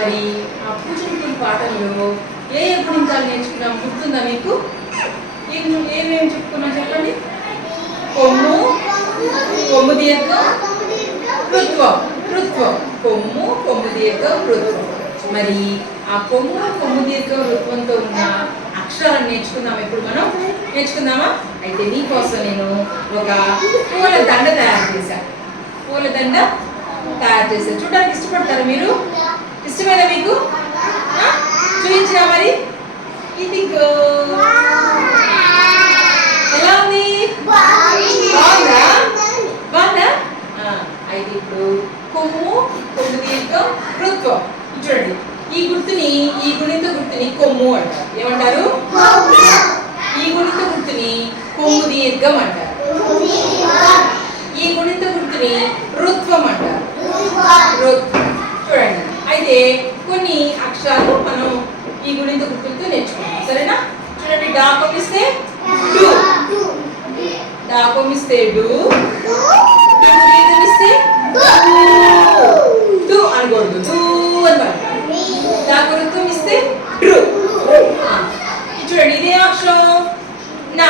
మరి ఆ పూజకి పాటల్లో ఏ ఏ గుణింతాలు నేర్చుకున్నాం గుర్తుందా మీకు? ఏం ఏమేమి చెప్పుకున్నాం చెప్పండి? కొమ్ము కొమ్ము దీర్ఘం పృత్వం ఋత్వం కొమ్ము కొమ్ము దీర్ఘం ఋత్వం మరి ఆ కొమ్ము కొమ్ము దీర్ఘ రూపంతో ఉన్న అక్షరాలను నేర్చుకుందాం ఇప్పుడు మనం. నేర్చుకుందామా? అయితే నీకోసం నేను ఒక పూల దండ తయారు చేశాను పూల దండ తయారు చేశాను చూడడానికి ఇష్టపడతారా మీరు? ఇష్టమేనా మీకు? చూపించినా మరి? ఇది ఎలా ఉంది? బాగుందా? బాగుందా? అయితే ఇప్పుడు కొమ్ము కొమ్ము దీర్ఘం వృత్వం చూడండి ఈ గుర్తుని ఈ గుణిత గుర్తుని కొమ్ము అంటారు. ఏమంటారు? ఈ గుణిత గుర్తుని కొమ్ము దీర్ఘం అంటారు. ఈ గుణిత గుర్తుని రుత్వం అంటారు. రుత్వం అయితే కొన్ని అక్షరాలు మనం ఈ గుణిత గుర్తులతో నేర్చుకుంటాం సరేనా? చూడండి డా. పంపిస్తే డు. డా పంపిస్తే డు. దీర్ఘమిస్తే డు అనకూడదు డు అని పలకాలి. డా. గురుత్వం ఇస్తే డ్రు చూడండి ఇదే అక్షరం. నా.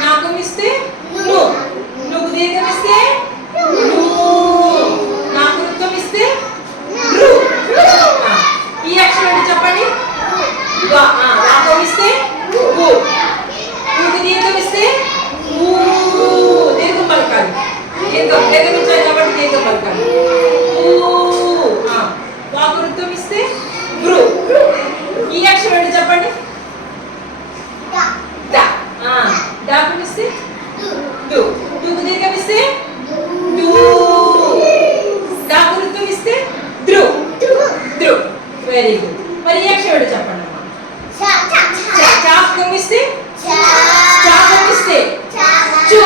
నా. పంపిస్తే ను. నువ్వు దీర్ఘం ఇస్తే ను నా గురుత్వం ఇస్తే డ్రు ఆ, ఈ అక్షరం ఏంటి చెప్పండి వా ఆ, వా పంపిస్తే ఊ నువ్వు దీర్ఘం ఇస్తే ఊ దీర్ఘం పలకాలి దీర్ఘం దీర్ఘం ఇచ్చారు కాబట్టి దీర్ఘం పలకాలి ఊ ఆ, వా గురుత్వం ఇస్తే వృ ఈ అక్షరం ఏంటి చెప్పండి డా ఆ, డా పంపిస్తే డు డుకు దీర్ఘం ఇస్తే డు డా గురుత్వం ఇస్తే ధ్రు ధ్రు వెరీ గుడ్ మరి ఈ అక్షరం ఏంటి చెప్పండి అమ్మా చా చాకు పంపిస్తే చా పంపిస్తే చూ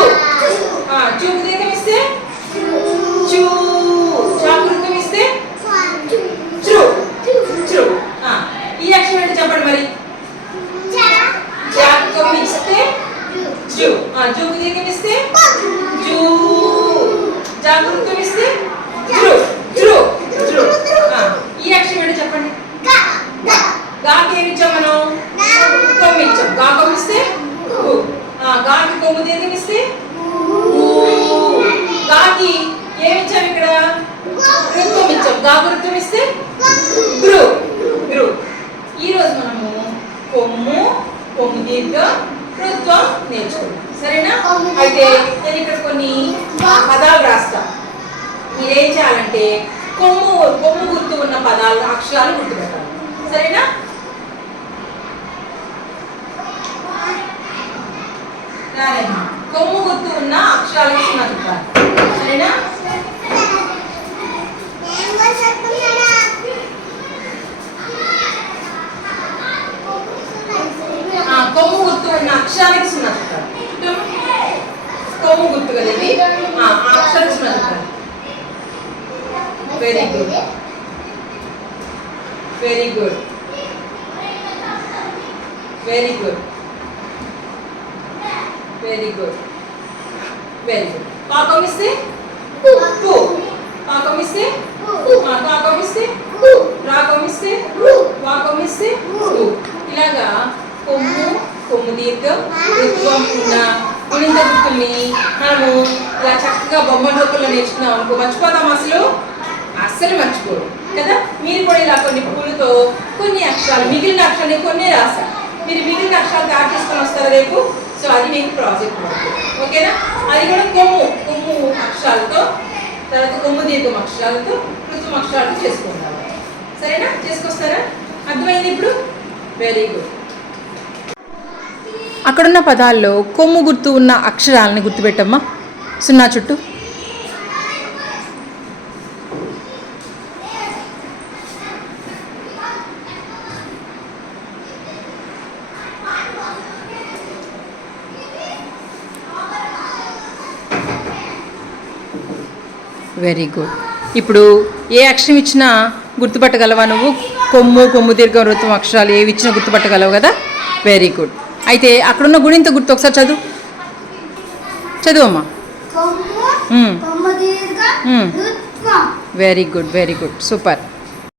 ఆ, చూకు దీర్ఘం ఇస్తే చూ చాకురుత్వం ఇస్తే చ్రు చ్రు ఆ, ఈ అక్షరం ఏంటి చెప్పండి మరి చాకు ఇస్తే జూ ఆ, జూకు దీర్ఘం ఇస్తే జూ జాగృతం ఇస్తే ధ్రు ధ్రు ధ్రు ఆ, ఈ అక్షరం ఏంటి చెప్పండి గాకి ఏమి ఇచ్చాం మనం కొమ్ము ఇచ్చాం గా కొమ్ము ఇస్తే ఊ. ఆ, గాకి కొమ్ము దీర్ఘం ఇస్తే. గాకి ఏమి ఇచ్చాం ఇక్కడ? వృత్తం ఇచ్చాం గా వృత్తం ఇస్తే గ్రు గ్రు ఈ రోజు మనము కొమ్ము కొమ్ము దీర్ఘ వృత్వం నేర్చుకున్నాం సరేనా? అయితే నేను ఇక్కడ కొన్ని పదాలు రాస్తా. మీరేం చేయాలంటే కొమ్ము కొమ్ము గుర్తు ఉన్న పదాలు అక్షరాలు గుర్తుపెట్టాలి. సరేనా? రానమ్మా కొమ్ము గుర్తు ఉన్న అక్షరాలకు సున్నా చెప్పాలి సరేనా? కొమ్ము గుర్తు ఉన్న అక్షరానికి సున్నా చెప్పాలి కొమ్ము గుర్తు కదా ఇది ఆ, అక్షరానికి సున్నా చెప్పాలి very good very good very good very good very good పాకం ఇస్తే పు పాకం ఇస్తే ఆ, కాకం ఇస్తే రాకం ఇస్తే వాకం ఇస్తే ఇలాగా కొమ్ము కొమ్ము దీర్ఘం రుత్వం ఉన్న గుణిత గుర్తుల్ని మనము ఇలా చక్కగా బొమ్మల రూపంలో నేర్చుకున్నాం అనుకో మర్చిపోతాం అసలు అస్సలు మర్చిపోరు కదా మీరు కూడా ఇలా కొన్ని పూలతో కొన్ని అక్షరాలు మిగిలిన అక్షరాలు కొన్ని రాశారు మీరు మిగిలిన అక్షరాలు తయారు చేసుకొని వస్తారు రేపు సో అది మీకు ప్రాజెక్ట్ వర్క్. ఓకేనా? అది కూడా కొమ్ము కొమ్ము అక్షరాలతో తర్వాత కొమ్ము దీర్ఘం అక్షరాలతో కృత్రిమ అక్షరాలతో చేసుకుంటారు సరేనా? చేసుకొస్తారా? అర్థమైంది ఇప్పుడు? వెరీ గుడ్ అక్కడున్న పదాల్లో కొమ్ము గుర్తు ఉన్న అక్షరాలని గుర్తుపెట్టమ్మా. సున్నా చుట్టూ. వెరీ గుడ్ ఇప్పుడు ఏ అక్షరం ఇచ్చినా గుర్తుపట్టగలవా నువ్వు? కొమ్ము కొమ్ము దీర్ఘం ఋతుం అక్షరాలు ఏవి ఇచ్చినా గుర్తుపట్టగలవు కదా? వెరీ గుడ్ అయితే అక్కడున్న గుణింత గుర్తు? ఒకసారి చదువు. చదువమ్మా కొమ్ము మ్మ్. కొమ్ము దీర్ఘ మ్మ్. ఋత్వం. Very good very good super